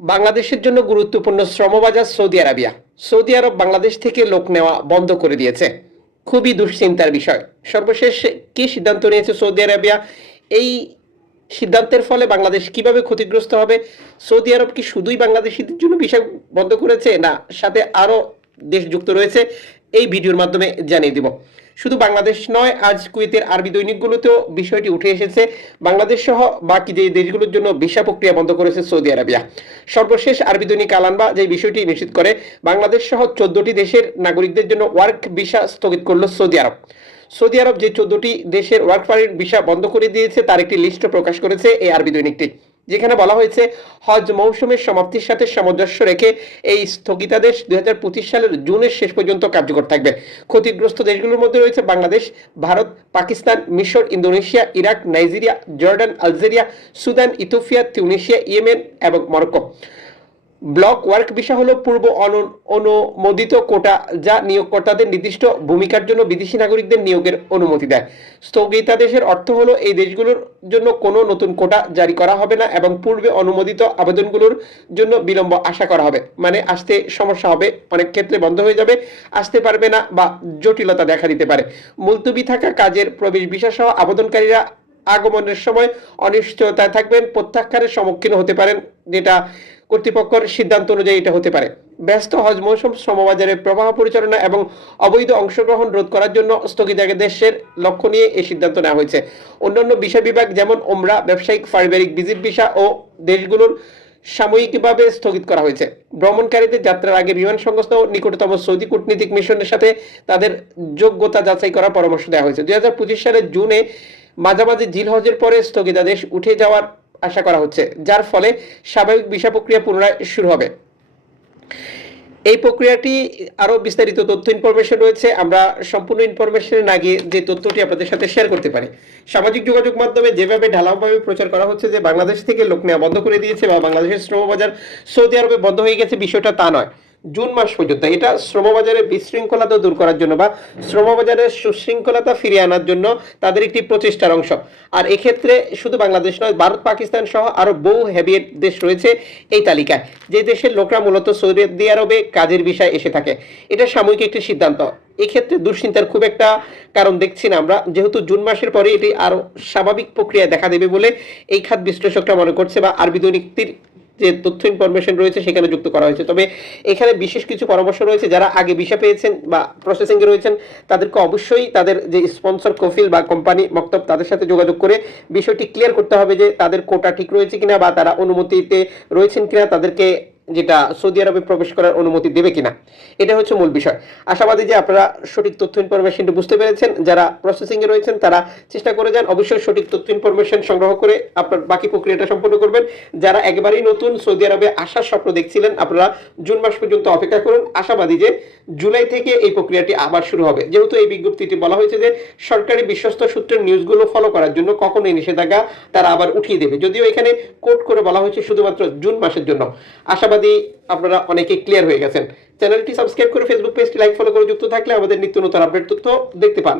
বাংলাদেশের জন্য গুরুত্বপূর্ণ শ্রমবাজার সৌদি আরবিয়া। সৌদি আরব বাংলাদেশ থেকে লোক নেওয়া বন্ধ করে দিয়েছে। খুবই দুশ্চিন্তার বিষয়। সর্বশেষ কি সিদ্ধান্ত নিয়েছে সৌদি আরবিয়া? এই সিদ্ধান্তের ফলে বাংলাদেশ কীভাবে ক্ষতিগ্রস্ত হবে? সৌদি আরব কি শুধুই বাংলাদেশিদের জন্য বিষয় বন্ধ করেছে? না, সাথে আরও দেশ যুক্ত রয়েছে, এই ভিডিওর মাধ্যমে জানিয়ে দিব। শুধু বাংলাদেশ নয়, আজ কুয়েতের আরবি দৈনিকগুলোতেও বিষয়টি উঠে এসেছে। বাংলাদেশ সহ বাকি যে দেশগুলোর জন্য ভিসা প্রক্রিয়া বন্ধ করেছে সৌদি আরবিয়া। সর্বশেষ আরবি দৈনিক আলানবা যে বিষয়টি নিশ্চিত করে, বাংলাদেশ সহ চোদ্দটি দেশের নাগরিকদের জন্য ওয়ার্ক ভিসা স্থগিত করল সৌদি আরব। সৌদি আরব যে চোদ্দটি দেশের ওয়ার্ক পারমিট ভিসা বন্ধ করে দিয়েছে, তার একটি লিস্ট প্রকাশ করেছে এই আরবি দৈনিকটি। যেখানে বলা হয়েছে হজ মৌসুমের সমাপ্তির সাথে সামঞ্জস্য রেখে এই স্থগিতাদেশ দুই হাজার পঁচিশ সালের জুনের শেষ পর্যন্ত কার্যকর থাকবে। ক্ষতিগ্রস্ত দেশগুলোর মধ্যে রয়েছে বাংলাদেশ, ভারত, পাকিস্তান, মিশর, Indonesia, Iraq, Nigeria, Jordan, Algeria, Sudan Ethiopia Tunisia, Yemen এবং মরক্কো। ব্লক ওয়ার্ক ভিসা হলো পূর্ব অনু- অনুমোদিত কোটা যা নিয়োগকর্তাদের নির্দিষ্ট ভূমিকার জন্য বিদেশি নাগরিকদের নিয়োগের অনুমতি দেয়। স্থগিতাদেশের অর্থ হলো এই দেশগুলোর জন্য কোনো নতুন কোটা জারি করা হবে না এবং পূর্বে অনুমোদিত আবেদনগুলোর জন্য বিলম্ব আশা করা হবে। মানে আসতে সমস্যা হবে, অনেক ক্ষেত্রে বন্ধ হয়ে যাবে, আসতে পারবে না বা জটিলতা দেখা দিতে পারে। মুলতুবি থাকা কাজের প্রবেশ ভিসা সহ আবেদনকারীরা আগমনের সময় অনিশ্চয়তায় থাকবেন, প্রত্যাখ্যানের সম্মুখীন হতে পারেন, যেটা কর্তৃপক্ষের সিদ্ধান্ত অনুযায়ী এটা হতে পারে। ব্যস্ত হজ মৌসুম, শ্রমবাজারের প্রবাহ পরিচালনা এবং অবৈধ অংশগ্রহণ রোধ করার জন্য স্থগিতাদেশের লক্ষ্য নিয়ে এই সিদ্ধান্ত নেওয়া হয়েছে। অন্যান্য বিষয় বিভাগ যেমন ওমরা, ব্যবসায়িক, পারিবারিক ভিজিট ভিসা ও দেশগুলোর সাময়িকভাবে স্থগিত করা হয়েছে। ভ্রমণকারীদের যাত্রার আগে বিমান সংস্থা ও নিকটতম সৌদি কূটনীতিক মিশনের সাথে তাদের যোগ্যতা যাচাই করার পরামর্শ দেওয়া হয়েছে। দুই হাজার পঁচিশ সালের জুনে মাঝামাঝি জিল হজের পরে স্থগিতাদেশ উঠে যাওয়ার আশা করা হচ্ছে, যার ফলে স্বাভাবিক ভিসা প্রক্রিয়া পুনরায় শুরু হবে। এই প্রক্রিয়াটি আরও বিস্তারিত তথ্য ইনফরমেশন রয়েছে, আমরা সম্পূর্ণ ইনফরমেশনে না গিয়ে যে তথ্যটি আপনাদের সাথে শেয়ার করতে পারি। সামাজিক যোগাযোগ মাধ্যমে যেভাবে ঢালাওভাবে প্রচার করা হচ্ছে যে বাংলাদেশ থেকে লোক নেওয়া বন্ধ করে দিয়েছে বা বাংলাদেশের শ্রমবাজার সৌদি আরবে বন্ধ হয়ে গেছে, বিষয়টা তা নয়। জুন মাস পর্যন্ত। এটা শ্রমবাজারের বিশৃঙ্খলতা দূর করার জন্য বা শ্রমবাজারের সুশৃঙ্খলতা ফিরিয়ে আনার জন্য তাদের একটি প্রচেষ্টার অংশ। আর এক্ষেত্রে শুধু বাংলাদেশ নয়, ভারত, পাকিস্তান সহ আরও বহু হ্যাবিয়েট দেশ রয়েছে এই তালিকায়, যে দেশের লোকরা মূলত সৌদি আরবে কাজের বিষয়ে এসে থাকে। এটা সাময়িক একটি সিদ্ধান্ত। এক্ষেত্রে দুশ্চিন্তার খুব একটা কারণ দেখছি না আমরা। যেহেতু জুন মাসের পরে এটি আরও স্বাভাবিক প্রক্রিয়া দেখা দেবে বলে এই খাত বিশ্লেষকরা মনে করছে বা আরবি দৈনিকটির যে তথ্য ইনফরমেশন রয়েছে সেখানে যুক্ত করা হয়েছে। তবে এখানে বিশেষ কিছু পরামর্শ রয়েছে, যারা আগে ভিসা পেয়েছেন বা প্রসেসিংয়ে রয়েছেন, তাদেরকে অবশ্যই তাদের যে স্পন্সর কফিল বা কোম্পানি মক্তব তাদের সাথে যোগাযোগ করে বিষয়টি ক্লিয়ার করতে হবে যে তাদের কোটা ঠিক রয়েছে কিনা বা তারা অনুমতিতে রয়েছেন কিনা, তাদেরকে যেটা সৌদি আরবে প্রবেশ করার অনুমতি দেবে কিনা, এটা হচ্ছে মূল বিষয়। আশাবাদী যে আপনারা সঠিক তথ্য ইনফরমেশনটি বুঝতে পেরেছেন, যারা প্রসেসিং এ রয়েছেন তারা চেষ্টা করে যান অবশ্যই সঠিক তথ্য ইনফরমেশন সংগ্রহ করে আপনার বাকি প্রক্রিয়াটা সম্পন্ন করবেন। যারা একেবারেই নতুন সৌদি আরবে আসার স্বপ্ন দেখছিলেন, আপনারা জুন মাস পর্যন্ত অপেক্ষা করুন। আশাবাদী যে জুলাই থেকে এই প্রক্রিয়াটি আবার শুরু হবে। যেহেতু এই বিজ্ঞপ্তিটি বলা হয়েছে যে সরকারি বিশ্বস্ত সূত্রের নিউজগুলো ফলো করার জন্য কখনোই নিষেধাজ্ঞা তারা আবার উঠিয়ে দেবে। যদিও এখানে কোট করে বলা হয়েছে শুধুমাত্র জুন মাসের জন্য। আশাবাদী আপনারা অনেকে ক্লিয়ার হয়ে গেছেন। চ্যানেলটি সাবস্ক্রাইব করে ফেসবুক পেজটি লাইক ফলো করে যুক্ত থাকলে আমাদের নিত্য নতুন আপডেট তথ্য দেখতে পান।